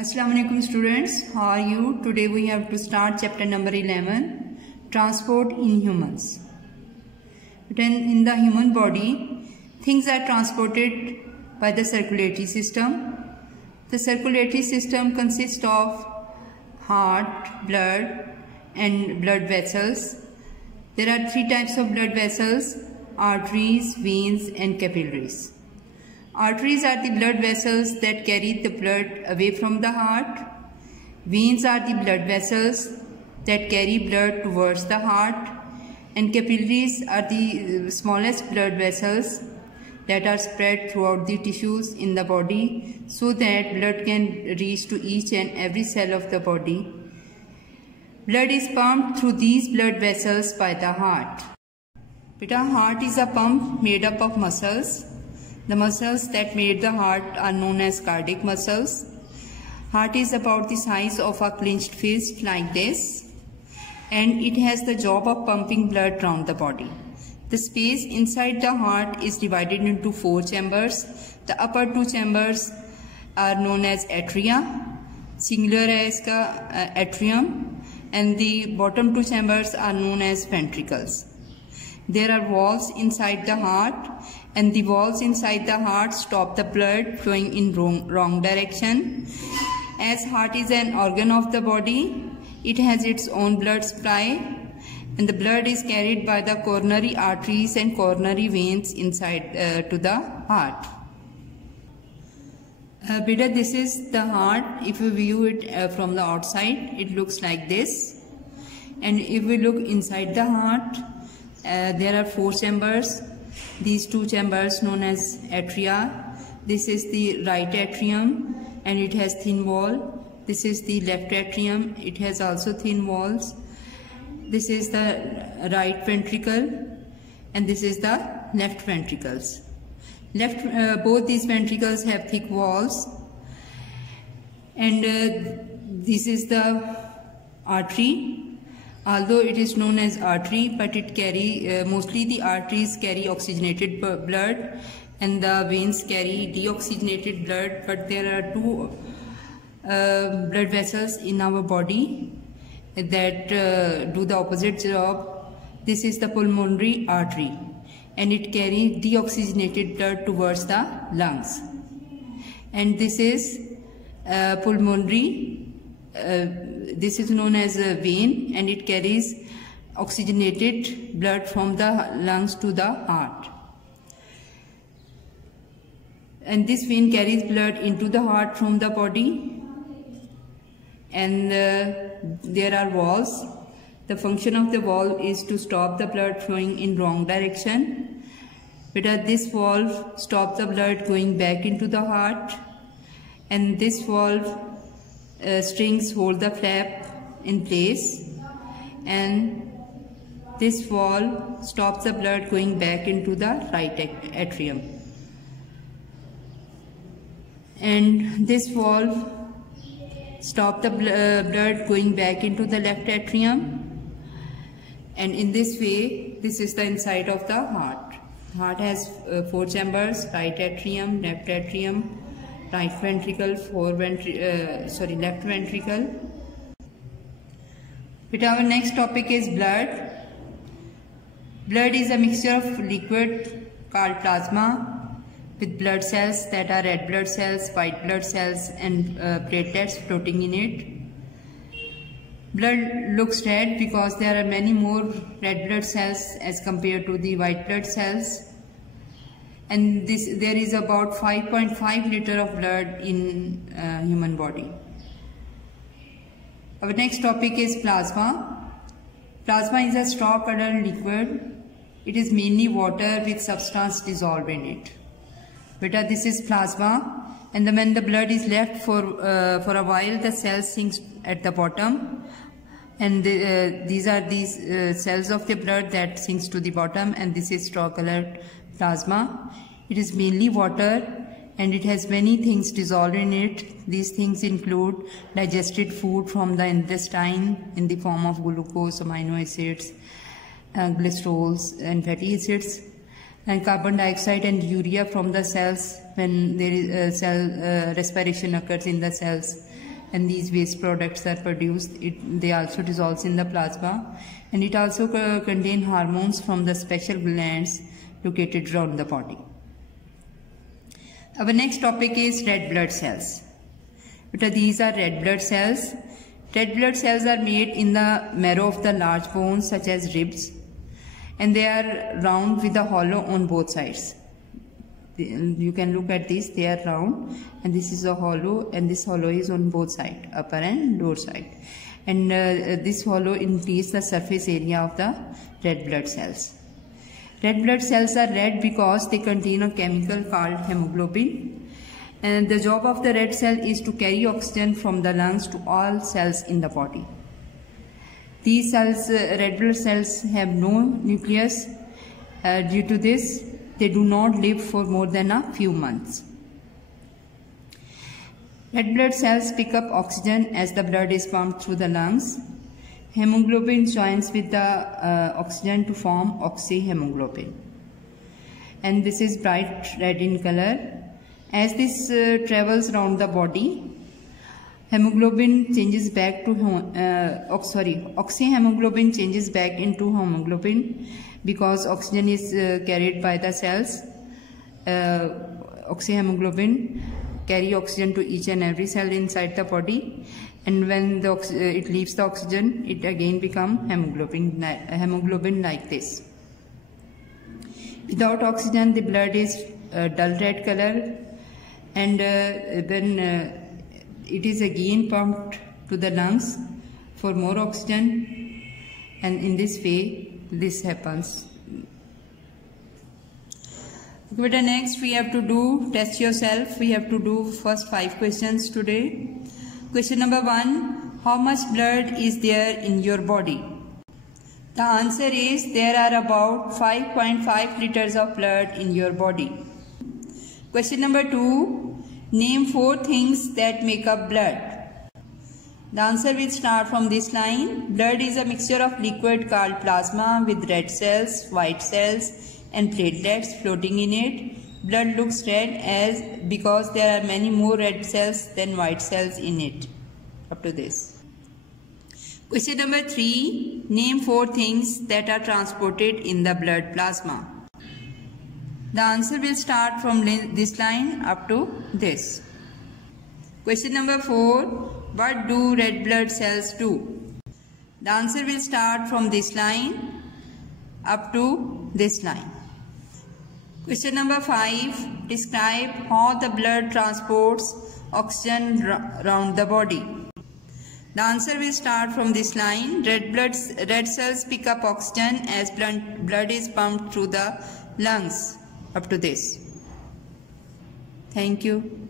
Assalamu alaikum students, how are you? Today we have to start chapter number 11, Transport in Humans. In the human body, things are transported by the circulatory system. The circulatory system consists of heart, blood and blood vessels. There are three types of blood vessels: arteries, veins and capillaries. Arteries are the blood vessels that carry the blood away from the heart. Veins are the blood vessels that carry blood towards the heart. And capillaries are the smallest blood vessels that are spread throughout the tissues in the body so that blood can reach to each and every cell of the body. Blood is pumped through these blood vessels by the heart. Beta, heart is a pump made up of muscles. The muscles that made the heart are known as cardiac muscles. Heart is about the size of a clenched fist like this, and it has the job of pumping blood around the body. The space inside the heart is divided into 4 chambers. The upper 2 chambers are known as atria, singular है इसका atrium, and the bottom 2 chambers are known as ventricles. There are valves inside the heart, and the valves inside the heart stop the blood flowing in wrong direction. As heart is an organ of the body, it has its own blood supply, and the blood is carried by the coronary arteries and coronary veins inside to the heart. Beta, this is the heart. If we view it from the outside, it looks like this. And if we look inside the heart, there are 4 chambers. These 2 chambers known as atria. This is the right atrium and it has thin wall. This is the left atrium. It has also thin walls. This is the right ventricle and this is the left ventricles. Both these ventricles have thick walls, and this is the artery. Although it is known as artery, but it mostly the arteries carry oxygenated blood and the veins carry deoxygenated blood, but there are 2 blood vessels in our body that do the opposite job. This is the pulmonary artery and it carries deoxygenated blood towards the lungs, and this is pulmonary. This is known as a vein and it carries oxygenated blood from the lungs to the heart. And this vein carries blood into the heart from the body, and there are valves. The function of the valve is to stop the blood flowing in wrong direction. Because this valve stops the blood going back into the heart, and this valve strings hold the flap in place, and this valve stops the blood going back into the right atrium, and this valve stops the blood going back into the left atrium. And in this way, this is the inside of the heart. The heart has 4 chambers: right atrium, left atrium, right ventricle, left ventricle. But our next topic is blood. Blood is a mixture of liquid called plasma with blood cells that are red blood cells, white blood cells and platelets floating in it. Blood looks red because there are many more red blood cells as compared to the white blood cells. And there is about 5.5 liter of blood in human body. Our next topic is plasma. Plasma is a straw-colored liquid. It is mainly water with substance dissolved in it. Beta, this is plasma, and when the blood is left for a while, the cells sink at the bottom, and these are these cells of the blood that sinks to the bottom, and this is straw-colored plasma. It is mainly water and it has many things dissolved in it. These things include digested food from the intestine in the form of glucose, amino acids, glycerols and fatty acids, and carbon dioxide and urea from the cells when there is cell respiration occurs in the cells, and these waste products are produced. They also dissolve in the plasma, and it also contains hormones from the special glands located around the body. Our next topic is red blood cells. These are red blood cells. Red blood cells are made in the marrow of the large bones such as ribs, and they are round with a hollow on both sides. You can look at this, they are round, and this is a hollow, and this hollow is on both sides, upper and lower side. And this hollow increases the surface area of the red blood cells. Red blood cells are red because they contain a chemical called hemoglobin. And the job of the red cell is to carry oxygen from the lungs to all cells in the body. These cells, red blood cells, have no nucleus. Due to this, they do not live for more than a few months. Red blood cells pick up oxygen as the blood is pumped through the lungs. Hemoglobin joins with the oxygen to form oxyhemoglobin. And this is bright red in color. As this travels around the body, hemoglobin changes back to oxyhemoglobin changes back into hemoglobin because oxygen is carried by the cells. Oxyhemoglobin carry oxygen to each and every cell inside the body, and when it leaves the oxygen, it again becomes hemoglobin like this. Without oxygen, the blood is dull red color, and then it is again pumped to the lungs for more oxygen, and in this way this happens. Okay, next we have to do test yourself. We have to do first 5 questions today. Question number 1, how much blood is there in your body? The answer is there are about 5.5 liters of blood in your body. Question number 2, name 4 things that make up blood. The answer will start from this line. Blood is a mixture of liquid called plasma with red cells, white cells and platelets floating in it. Blood looks red because there are many more red cells than white cells in it. Up to this. Question number 3. Name 4 things that are transported in the blood plasma. The answer will start from this line up to this. Question number 4. What do red blood cells do? The answer will start from this line up to this line. Question number 5. Describe how the blood transports oxygen around the body. The answer will start from this line. Red cells pick up oxygen as blood is pumped through the lungs. Up to this. Thank you.